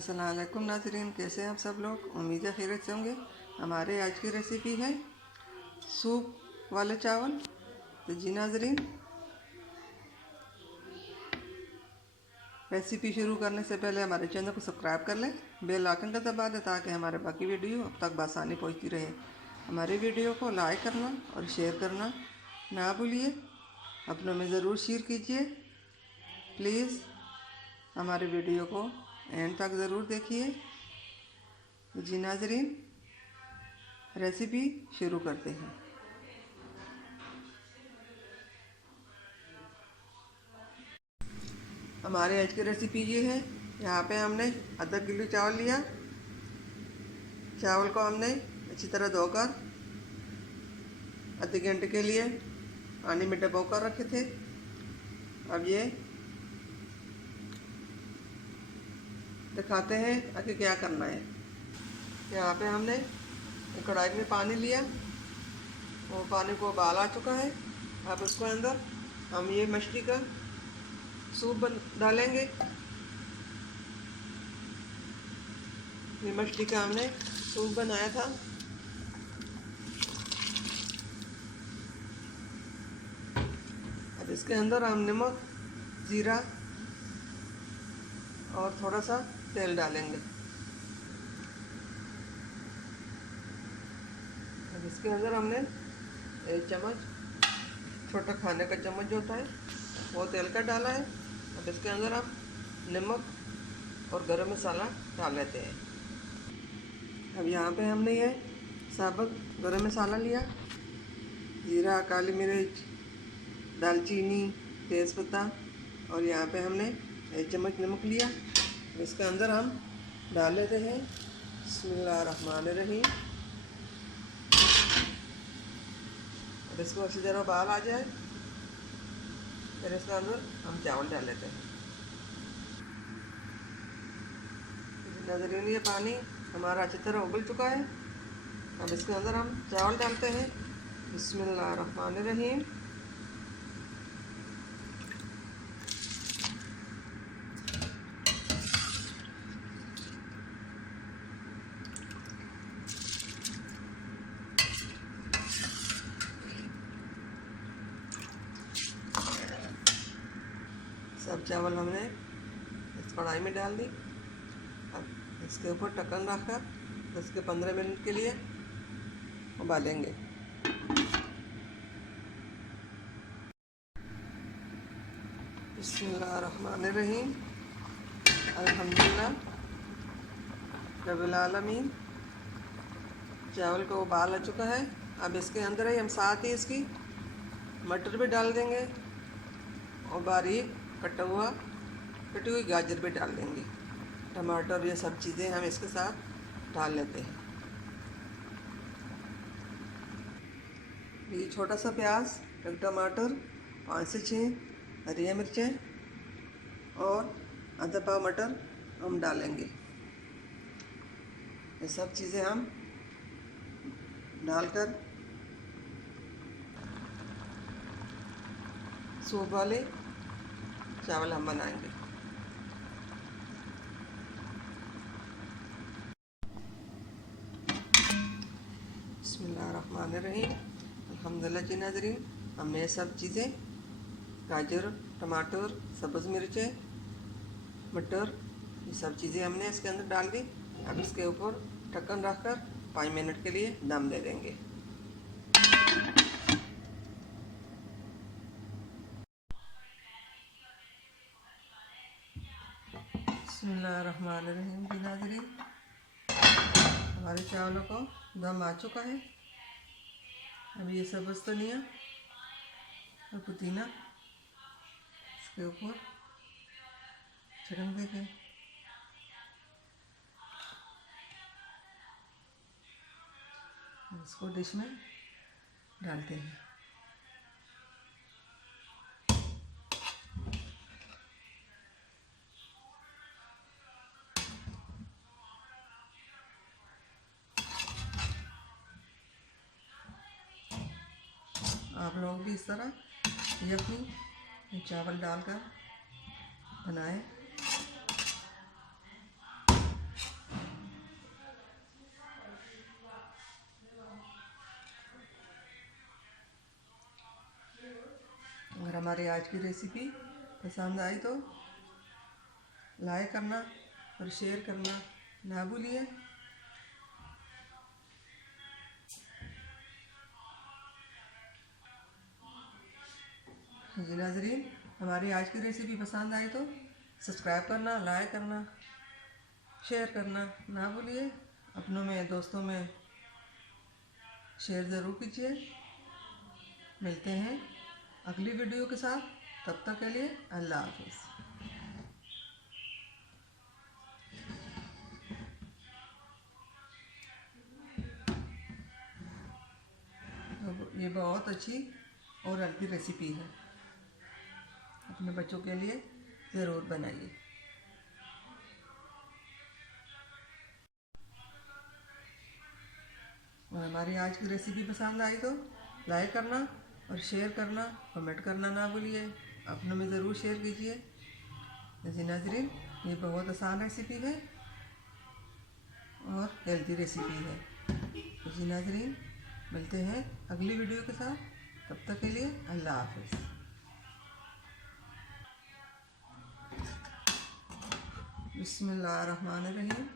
अस्सलाम वालेकुम नाज़रीन, कैसे हैं आप सब लोग। उम्मीद है खैरियत से होंगे। हमारे आज की रेसिपी है सूप वाले चावल। तो जी नाज़रीन, रेसिपी शुरू करने से पहले हमारे चैनल को सब्सक्राइब कर लें, बेल आइकन का दबा दें ताकि हमारे बाकी वीडियो अब तक बआसानी पहुंचती रहे। हमारे वीडियो को लाइक करना और शेयर करना ना भूलिए। अपनों में ज़रूर शेयर कीजिए। प्लीज़ हमारे वीडियो को एंड तक ज़रूर देखिए। जी नाज़रीन, रेसिपी शुरू करते हैं। हमारे आज की रेसिपी ये है। यहाँ पे हमने आधा किलो चावल लिया। चावल को हमने अच्छी तरह धोकर आधे घंटे के लिए पानी में डुबो कर रखे थे। अब ये दिखाते हैं आगे क्या करना है। यहाँ पे हमने एक कढ़ाई में पानी लिया, वो पानी को उबाल आ चुका है। अब उसके अंदर हम ये मछली का सूप डालेंगे। ये मछली का हमने सूप बनाया था। अब इसके अंदर हम नमक, जीरा और थोड़ा सा तेल डालेंगे। अब इसके अंदर हमने 1 चम्मच, छोटा खाने का चम्मच जो होता है वो तेल का डाला है। अब इसके अंदर हम नमक और गरम मसाला डाल लेते हैं। अब यहाँ पे हमने ये साबुत गरम मसाला लिया, जीरा, काली मिर्च, दालचीनी, तेज़पत्ता, और यहाँ पे हमने 1 चम्मच नमक लिया। इसके अंदर हम डाल लेते हैं बिस्मिल्लाहिर्रहमानिर्रहीम। और इसको अच्छी तरह उबाल आ जाए फिर इसके अंदर हम चावल डाल लेते हैं। नाज़रीन, ये पानी हमारा अच्छी तरह उबल चुका है। अब इसके अंदर हम चावल डालते हैं बिस्मिल्लाहिर्रहमानिर्रहीम। सब चावल हमने इस कढ़ाई में डाल दी। अब इसके ऊपर ढक्कन रखकर 10 से 15 मिनट के लिए उबालेंगे। बिस्मिल्लाहिर्रहमानिर्रहीम। अल्हम्दुलिल्लाह रब्बिल आलमीन। चावल को उबाल आ चुका है। अब इसके अंदर ही हम साथ ही इसकी मटर भी डाल देंगे और बारीक कटी हुई गाजर भी डाल देंगे। टमाटर, ये सब चीज़ें हम इसके साथ डाल लेते हैं। ये छोटा सा प्याज, एक टमाटर, 5 से 6 हरी मिर्चें और आधा पाव मटर हम डालेंगे। ये सब चीज़ें हम डालकर सूप वाले चावल हम बनाएंगे। बिस्मिल्लाहिर्रहमानिर्रहीम। अल्हम्दुलिल्लाह जी नाज़रीन, हमने ये सब चीज़ें, गाजर, टमाटर, सब्ज़ मिर्चें, मटर, ये सब चीज़ें हमने इसके अंदर डाल दी। अब इसके ऊपर ढक्कन रखकर 5 मिनट के लिए दम दे देंगे। बिस्मिल्लाहिर्रहमानिर्रहीम जी नाज़रीन, हमारे चावलों को दम आ चुका है। अब ये सब्ज़ धनिया और पुदीना इसके ऊपर छिड़क देंगे। इसको डिश में डालते हैं। आप लोग भी इस तरह यखनी चावल डालकर बनाएं। अगर हमारी आज की रेसिपी पसंद आई तो लाइक करना और शेयर करना ना भूलिए। जी नाज़रीन, हमारी आज की रेसिपी पसंद आई तो सब्सक्राइब करना, लाइक करना, शेयर करना ना भूलिए। अपनों में, दोस्तों में शेयर ज़रूर कीजिए। मिलते हैं अगली वीडियो के साथ, तब तक के लिए अल्लाह हाफिज़। ये बहुत अच्छी और हल्की रेसिपी है, अपने बच्चों के लिए ज़रूर बनाइए। और हमारी आज की रेसिपी पसंद आई तो लाइक करना और शेयर करना, कमेंट करना ना भूलिए। अपनों में ज़रूर शेयर कीजिए। जी नाज़रीन, ये बहुत आसान रेसिपी है और हेल्दी रेसिपी है। जी नाज़रीन, मिलते हैं अगली वीडियो के साथ, तब तक के लिए अल्लाह हाफिज़। बिस्मिल्लाहिर्रहमानिर्रहीम।